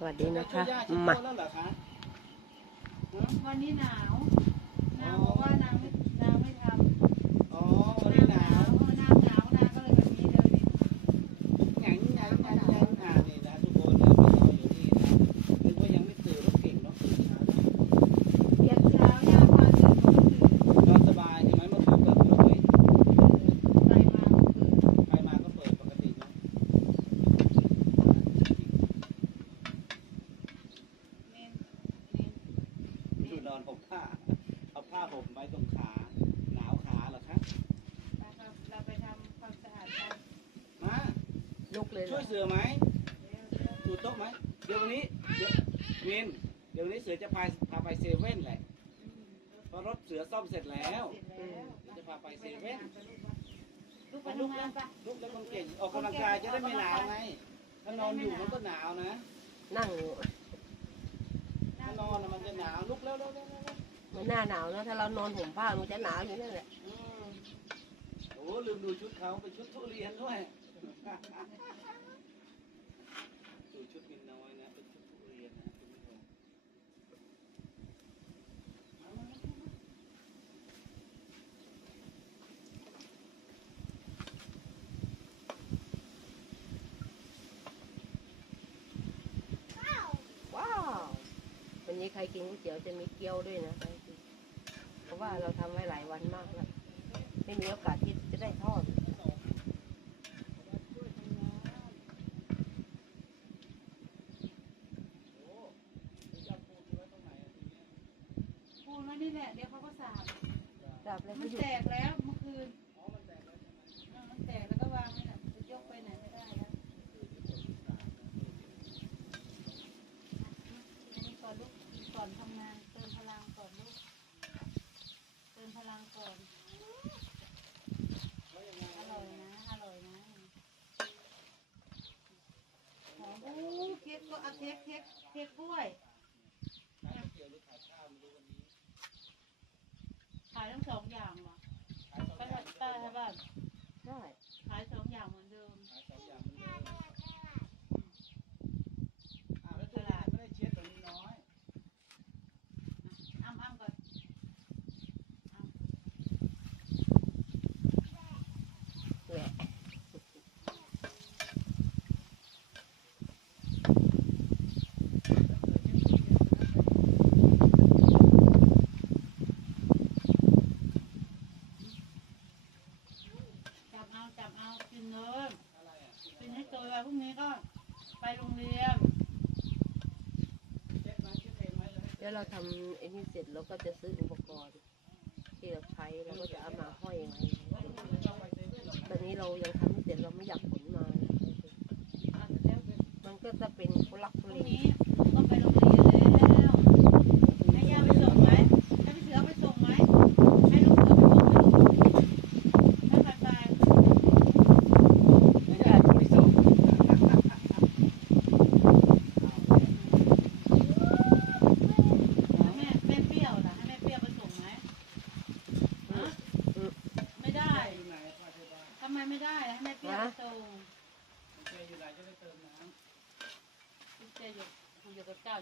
สวัสดีนะคะมาวันนี้หนาว นางบอกว่านางไม่ วิน เดี๋ยวนี้เสือจะพาพาไปเซเว่นแหละพอรถเสือซ่อมเสร็จแล้วจะพาไปเซเว่นลุกไปลูกนะลุกแล้วต้องเก่งออกกำลังกายจะได้ไม่หนาวไงถ้านอนอยู่มันก็หนาวนะ นั่งถ้านอนมันจะหนาวลุกแล้วแล้วมันหน้าหนาวนะถ้าเรานอนห่มผ้ามันจะหนาวอยู่นั่นแหละโอ้ลืมดูชุดเขาเป็นชุดทุเรียนด้วยดูชุดมินน้อย ใครกินก๋วยเตี๋ยวจะมีเกี๊ยวด้วยนะเพราะว่าเราทำไว้หลายวันมากแล้วไม่มีโอกาสที่จะได้ทอด 你看 เราทำไอ้นี่เสร็จเราก็จะซื้ออุปกรณ์ ที่เราใช้เราก็จะเอามาห้อยไว้ตอนนี้เรายังทำไม่เสร็จเราไม่อยากผลมา มันก็จะเป็นผลักผล็ก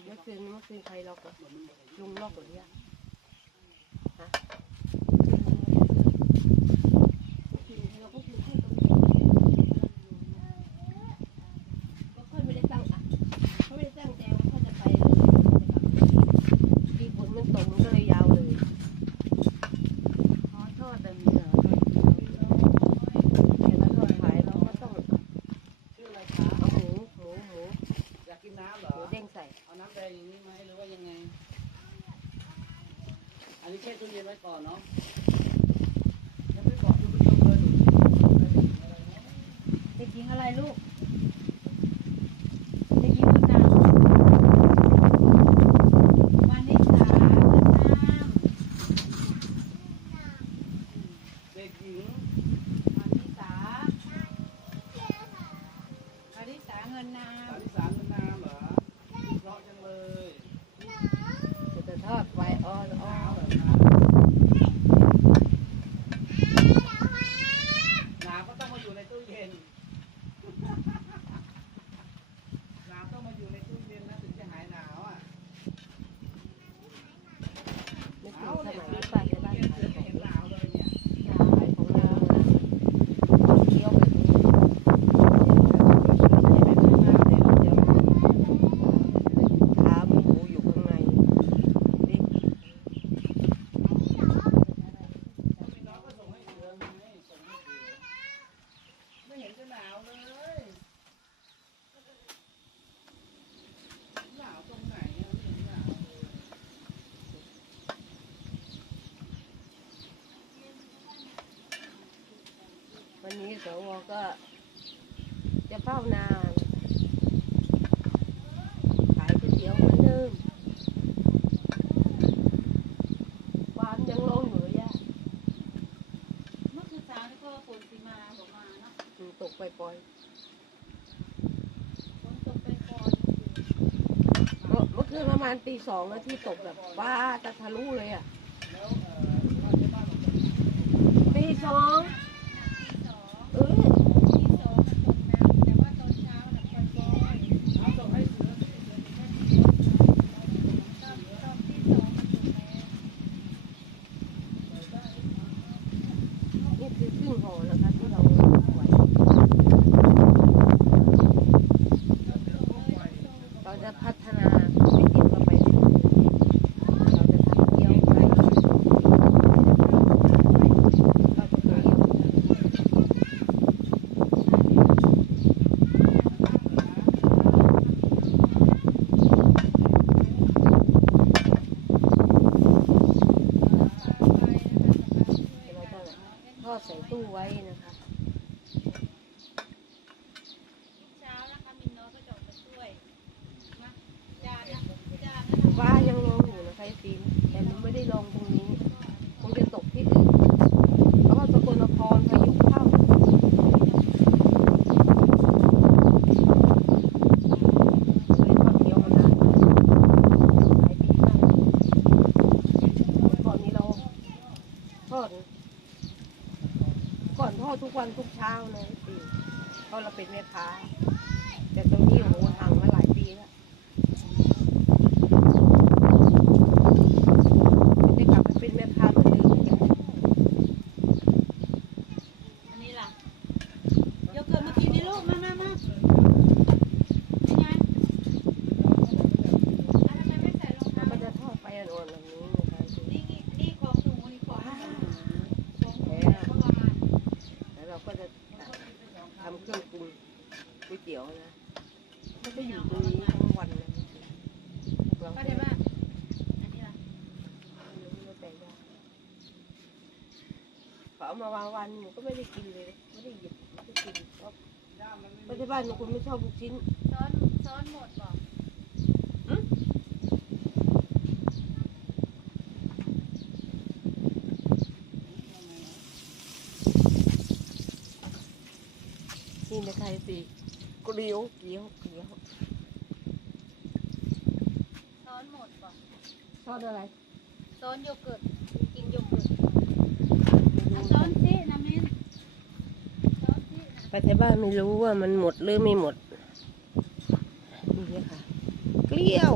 เมื่อคืนเมื่อคืนใครเราก็ลงลอกกว่านี้ฮะ no? นี้สวก็จะเฝ้านานขายก๋วยเตี๋ยวเหมือนเดิมความยังลงอยู่เลยย่าเมื่อคืนเช้านี่ก็ฝนสีมาบอกมาเนาะตกปล่อยฝนตกไปก่อนๆเมื่อเมื่อคืนประมาณตีสองนะที่ตกแบบว้าจะทะลุเลยอะแล้วเออ ตีสอง Mua! วยเตี๋ยวนะก็อยู่ตรงนี้ทั้งวันเลยเราก็ได้ได้ป่ะอันนี้ล่ะไม่แต่ยาเขาเอามาวางวันหนูก็ไม่ได้กินเลย ไม่ได้หยิบไม่ได้กินเพราะไม่เพราะที่บ้านหนูคนไม่ชอบลูกชิ้น ซ้อนซ้อนหมดบอกนี่นะคะสิ เกลียวเกลียวเกลียวซ้อนหมดบอกทอดอะไรซ้อนโยเกิร์ตกินโยเกิร์ตอะซ้อนสิน้ำมินซ้อนสิไปที่บ้านไม่รู้ว่ามันหมดหรือไม่หมดนี่นะคะเกลี้ยว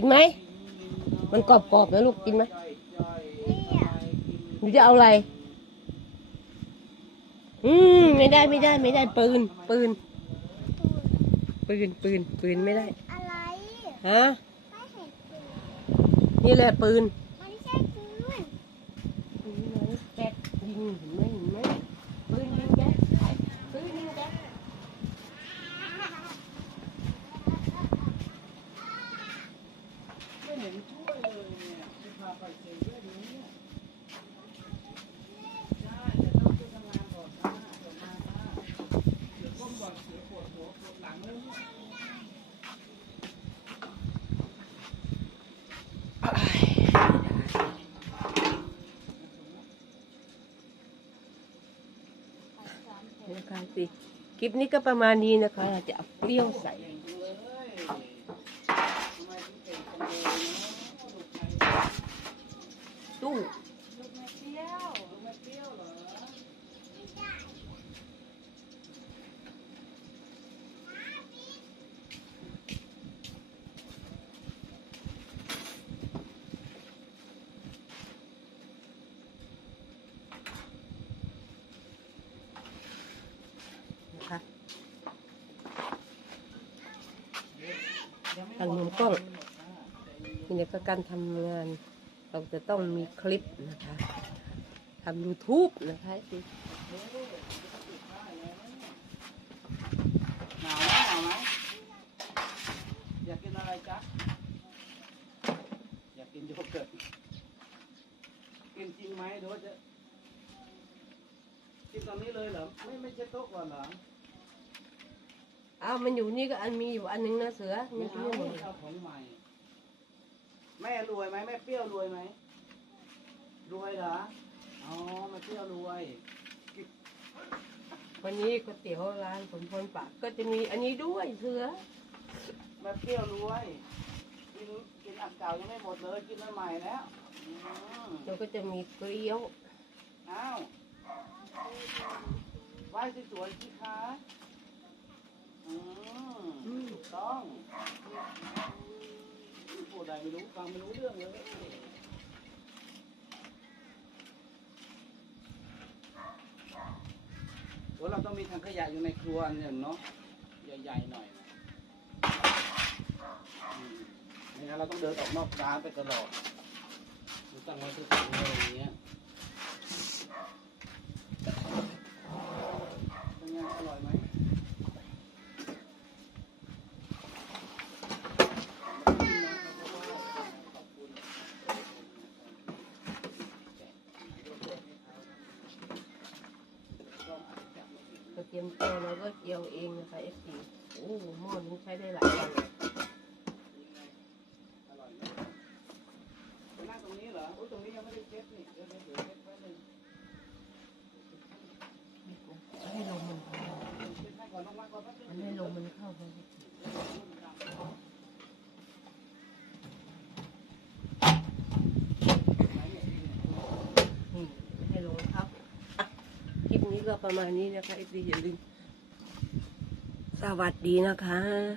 กินไหมมินน้อยมันกรอบๆนะลูกกินไหมใจใจทำไมกินหนูจะเอาอะไร อืมไม่ได้ไม่ได้ไม่ได้ปืน ปืน ปืนปืนปืนไม่ได้ อะไร ฮะไม่เห็นปืนนี่แหละปืน มันไม่ใช่ปืน ปืนไหนแก๊สยิงเห็นไหมเห็นไหมปืนยิงแก๊สปืนยิงแก๊ส ไม่ เห็นช่วยเลยเนี่ยจะพาไปเซเว่นเนี่ยได้เดี๋ยวต้องไปทำงานก่อนนะเดี๋ยวมานะเดี๋ยวก้มก่อนเสียปวดหัวปวดหลังแล้วเนี่ยนี่นะคะสิคลิปนี้ก็ประมาณนี้นะคะ จะเอาเปรี้ยวใส่เก่ สู้ลูกมาเที่ยวลูกมาเที่ยวเหรอการมุมกล้องนี่เด็กก็การทำงาน เราจะต้องมีคลิปนะคะทำ YouTube นะคะสิหนาวไหมหนาวไหมอยากกินอะไรจ๊ะ อยากกินโยเกิร์ตกินจริงไหมหรือว่าจะกินตอนนี้เลยเหรอ ไม่ไม่เช็ดโต๊ะก่อนเหรออ้าวมันอยู่นี่ก็อันมีอยู่อันนึงนะเสือไม่นี่เอาไม่หมดเอาของใหม่ แม่รวยไหมแม่เปรี้ยวรวยไหมรวยเหรออ๋อแม่เปรี้ยวรวยวันนี้ก๋วยเตี๋ยวร้านผลพลปากก็จะมีอันนี้ด้วยเสือแม่เปรี้ยวรวยกินกินอันเก่ายังไม่หมดเลยกินอันใหม่แล้วอืมแล้วก็จะมีเกลี๊ยวอ้าวไหว้สวยๆสิคะอืมถูกต้อง พูดอะไรไม่รู้ฟังไม่รู้เรื่องเลยโอ้เราต้องมีถังขยะอยู่ในครัวเนี่ยเนาะใหญ่ๆหน่อยนะอืมไม่งั้นเราต้องเดินออกนอกร้านไปตลอดหรือตั้งไว้ที่ถังอะไรอย่างเงี้ยเป็นไงอร่อยไหมขอบคุณ กระเทียมเจียวเราก็เจียวเองนะคะเอฟซีโอ้หม้อนี้ใช้ได้หลายวันเลยอร่อยไหมไปนั่งตรงนี้เหรออุ้ยตรงนี้ยังไม่ได้เช็ดนี่เดี๋ยวเดี๋ยวเดี๋ยวเช็ดแป๊บนึงให้ลมมันเข้าเช็ดให้ก่อนน้องวัดก่อนแป๊บนึงมันให้ลมมันเข้าไปนี่ให้ลมเข้าอะคลิปนี้ก็ประมาณนี้นะคะเอฟซีอย่าลืม สวัสดีนะคะ